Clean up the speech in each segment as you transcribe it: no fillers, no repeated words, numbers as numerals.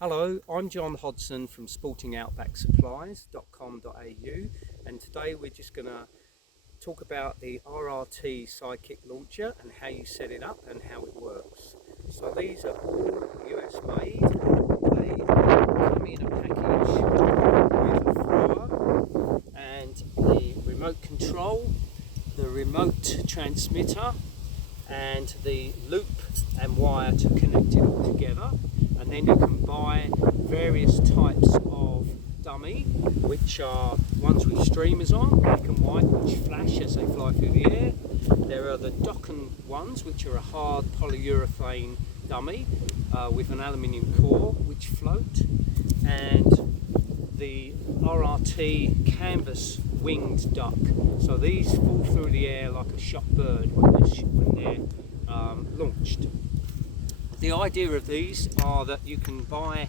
Hello, I'm John Hodson from sportingoutbacksupplies.com.au, and today we're just going to talk about the RRT Sidekick Launcher and how you set it up and how it works. So these are all US made. They come in a package with a thrower and the remote control, the remote transmitter and the loop and wire to connect it all together. And then you can buy various types of dummy, which are ones with streamers on, black and white, which flash as they fly through the air. There are the Docken ones, which are a hard polyurethane dummy with an aluminium core, which float, and the RRT canvas winged duck. So these fall through the air like a shot bird when they're launched. The idea of these are that you can buy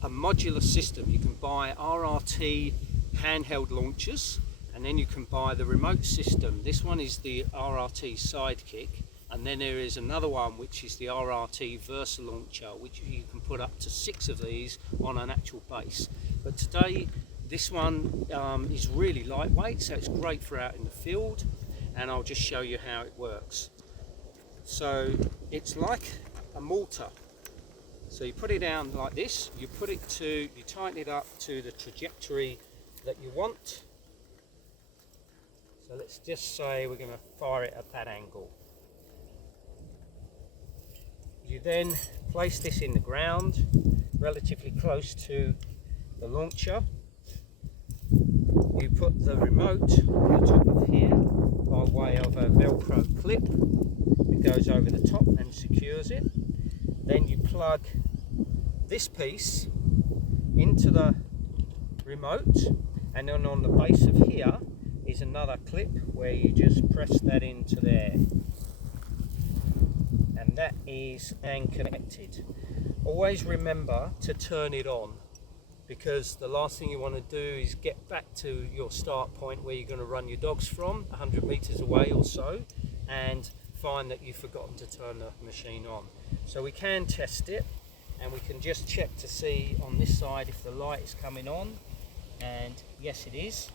a modular system. You can buy RRT handheld launchers, and then you can buy the remote system. This one is the RRT Sidekick, and then there is another one which is the RRT Versa Launcher, which you can put up to 6 of these on an actual base. But today this one is really lightweight, so it's great for out in the field, and I'll just show you how it works. So it's like a mortar. So you put it down like this, you tighten it up to the trajectory that you want. So let's just say we're going to fire it at that angle. You then place this in the ground, relatively close to the launcher. You put the remote on the top of here by way of a Velcro clip. It goes over the top and secures it. Then you plug this piece into the remote, and then on the base of here is another clip where you just press that into there, and that is connected. Always remember to turn it on, because the last thing you want to do is get back to your start point where you're going to run your dogs from 100 meters away or so and find that you've forgotten to turn the machine on. So we can test it, and we can just check to see on this side if the light is coming on, and yes it is.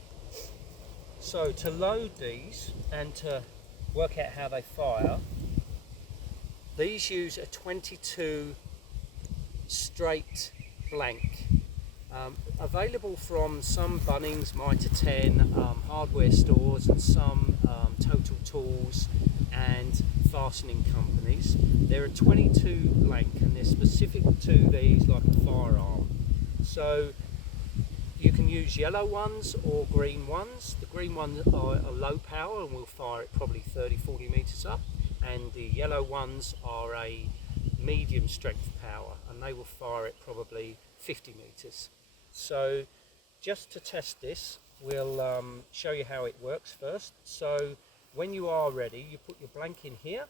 So to load these and to work out how they fire, these use a 22 straight blank. Available from some Bunnings, Mitre 10 hardware stores, and some Total Tools and fastening companies. They're a 22 blank, and they're specific to these like a firearm. So you can use yellow ones or green ones. The green ones are a low power and will fire it probably 30-40 meters up, and the yellow ones are a medium strength power and they will fire it probably 50 meters. So just to test this, we'll show you how it works first. So when you are ready, you put your blank in here,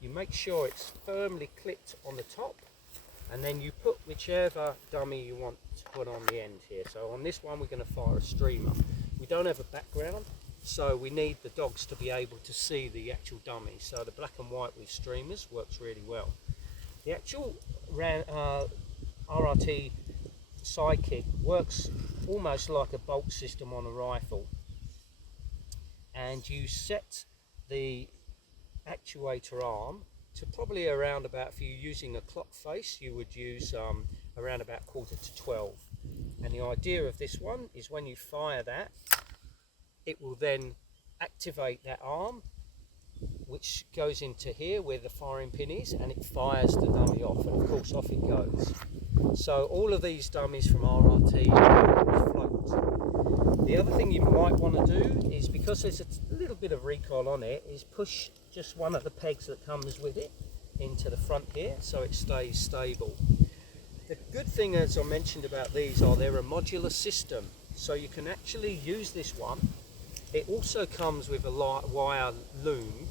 you make sure it's firmly clipped on the top, and then you put whichever dummy you want to put on the end here. So on this one we're going to fire a streamer. We don't have a background, so we need the dogs to be able to see the actual dummy. So the black and white with streamers works really well. The actual RRT Sidekick works almost like a bolt system on a rifle, and you set the actuator arm to probably around about, if you're using a clock face, you would use around about 11:45. And the idea of this one is when you fire that, it will then activate that arm, which goes into here where the firing pin is, and it fires the dummy off, and of course off it goes. So all of these dummies from RRT float. The other thing you might want to do is, because there's a little bit of recoil on it, is push just one of the pegs that comes with it into the front here so it stays stable. The good thing, as I mentioned about these, are they're a modular system, so you can actually use this one. It also comes with a wire loom,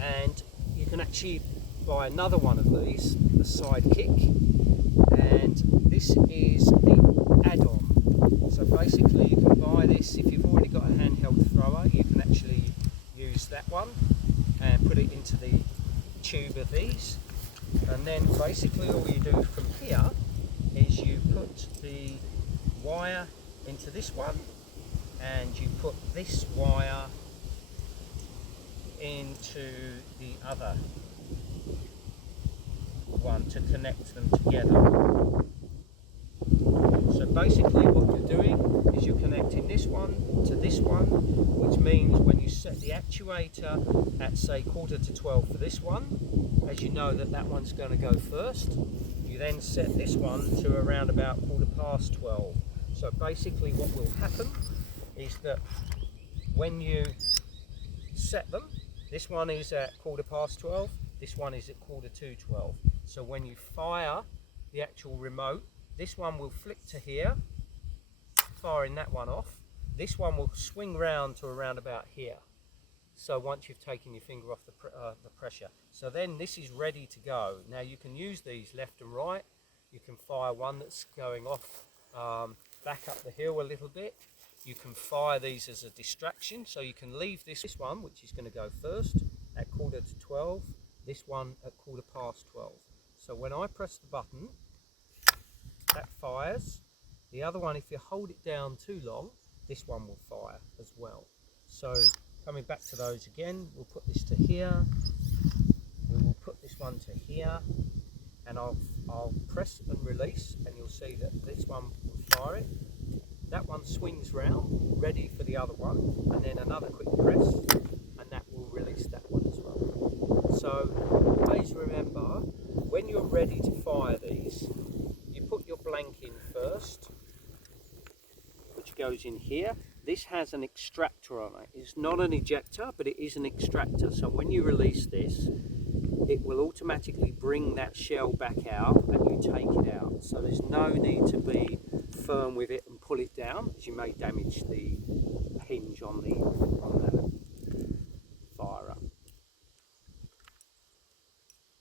and you can actually buy another one of these, the Sidekick, and this is the add-on. So basically you can buy this, if you've already got a handheld thrower, you can actually use that one and put it into the tube of these, and then basically all you do from here the wire into this one, and you put this wire into the other one to connect them together. So basically what you're doing is you're connecting this one to this one, which means when you set the actuator at say 11:45 for this one, as you know that one's going to go first, you then set this one to around about 12:15. So basically what will happen is that when you set them, this one is at 12:15, this one is at 12:45. So when you fire the actual remote, this one will flick to here, firing that one off. This one will swing round to around about here. So once you've taken your finger off the pressure. So then this is ready to go. Now you can use these left and right. You can fire one that's going off back up the hill a little bit. You can fire these as a distraction. So you can leave this one, which is going to go first, at 11:45. This one at 12:15. So when I press the button, that fires. The other one, if you hold it down too long, this one will fire as well. So coming back to those again, we'll put this to here, we will put this one to here, and I'll press and release, and you'll see that this one will fire it. That one swings round, ready for the other one, and then another quick press, and that will release that one as well. So always remember, when you're ready to fire these, you put your blank in first, which goes in here. This has an extractor on it. It's not an ejector, but it is an extractor. So when you release this, it will automatically bring that shell back out and you take it out. So there's no need to be firm with it and pull it down, as you may damage the hinge on the firer.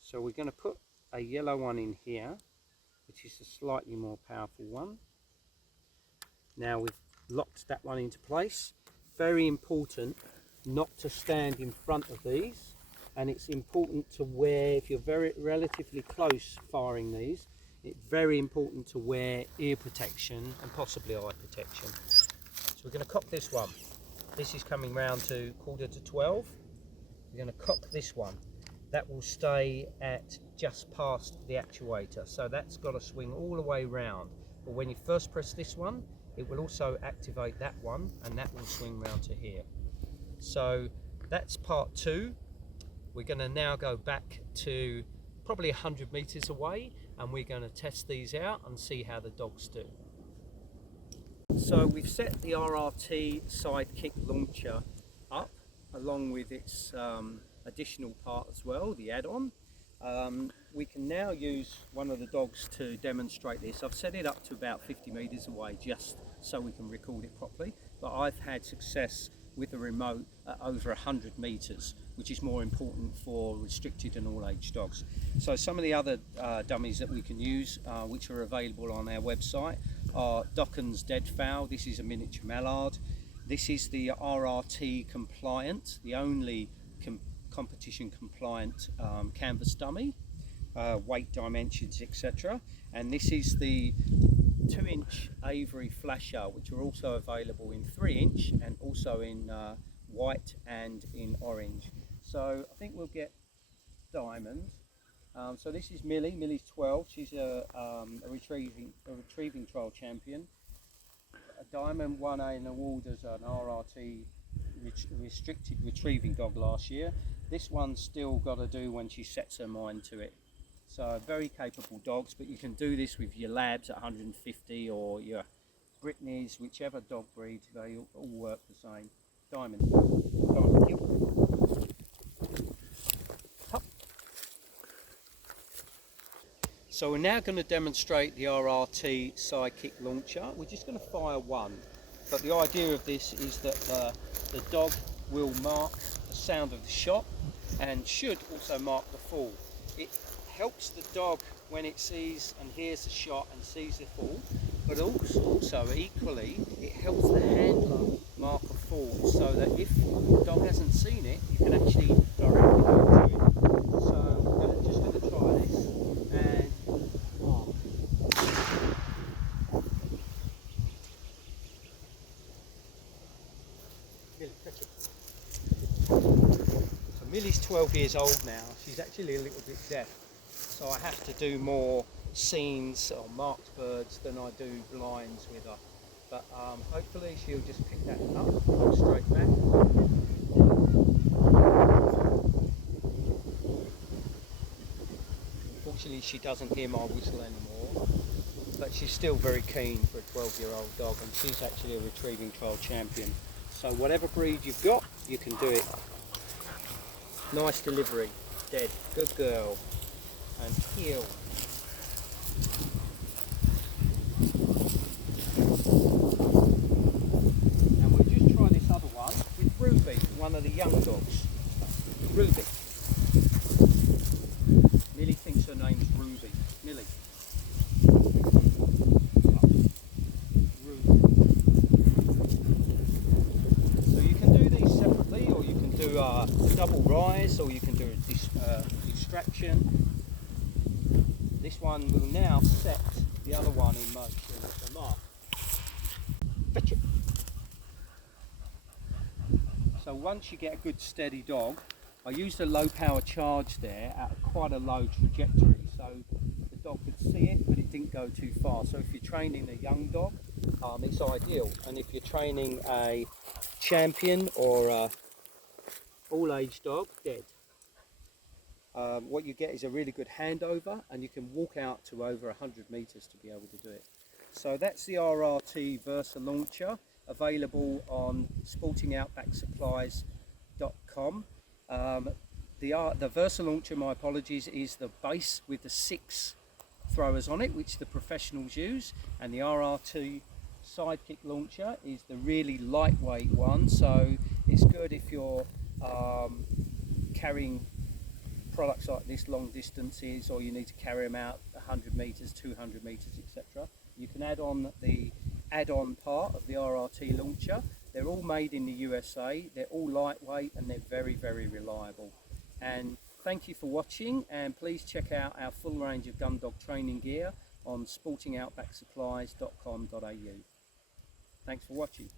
So we're going to put a yellow one in here, which is a slightly more powerful one. Now we've locked that one into place. Very important not to stand in front of these, and it's important to wear, if you're relatively close firing these, it's very important to wear ear protection and possibly eye protection. So we're going to cock this one. This is coming round to 11:45. We're going to cock this one. That will stay at just past the actuator, so that's got to swing all the way round. But when you first press this one, it will also activate that one, and that will swing round to here. So that's part two. We're going to now go back to probably 100 meters away, and we're going to test these out and see how the dogs do. So we've set the RRT Sidekick Launcher up, along with its additional part as well, the add-on. We can now use one of the dogs to demonstrate this. I've set it up to about 50 meters away just so we can record it properly, but I've had success with the remote at over 100 meters, which is more important for restricted and all age dogs. So some of the other dummies that we can use, which are available on our website, are Docken's Deadfowl. This is a miniature mallard. This is the RRT compliant, the only competition compliant canvas dummy, weight, dimensions, etc. And this is the 2-inch Avery flasher, which are also available in 3-inch and also in white and in orange. So I think we'll get Diamond. So this is Millie. Millie's 12. She's a retrieving trial champion. Diamond won an award as an RRT restricted retrieving dog last year. This one's still got to do when she sets her mind to it. So very capable dogs, but you can do this with your labs at 150 or your Brittany's, whichever dog breed, they all work the same. Diamond. So we're now going to demonstrate the RRT Sidekick Launcher. We're just going to fire one, but the idea of this is that the dog will mark the sound of the shot and should also mark the fall. It helps the dog when it sees and hears the shot and sees the fall, but also equally it helps the handler mark a fall, so that if the dog hasn't seen it, you can actually directly go to it. So we're just going to try this, and Millie's 12 years old now. She's actually a little bit deaf, so I have to do more scenes or marked birds than I do blinds with her. But hopefully she'll just pick that up, go straight back. Unfortunately she doesn't hear my whistle anymore, but she's still very keen for a 12-year-old dog, and she's actually a retrieving trial champion. So whatever breed you've got, you can do it. Nice delivery, dead, good girl, and heel. And we'll just try this other one with Ruby, one of the young dogs. Ruby. Millie thinks her name's Ruby. Millie. Ruby. So you can do these separately, or you can do a double rise, or you can do a distraction. This one will now set the other one in motion. So mark. Fetch it. So once you get a good steady dog, I used a low power charge there at quite a low trajectory, so the dog could see it, but it didn't go too far. So if you're training a young dog, it's ideal. And if you're training a champion or a all-age dog, dead. What you get is a really good handover, and you can walk out to over 100 meters to be able to do it. So that's the RRT Versa Launcher, available on sportingoutbacksupplies.com. The Versa Launcher, my apologies, is the base with the 6 throwers on it, which the professionals use, and the RRT Sidekick Launcher is the really lightweight one, so it's good if you're carrying products like this long distances, or you need to carry them out 100 meters, 200 meters, etc. You can add on the add-on part of the RRT launcher. They're all made in the USA, they're all lightweight, and they're very, very reliable. And thank you for watching, and please check out our full range of gun dog training gear on sportingoutbacksupplies.com.au. Thanks for watching.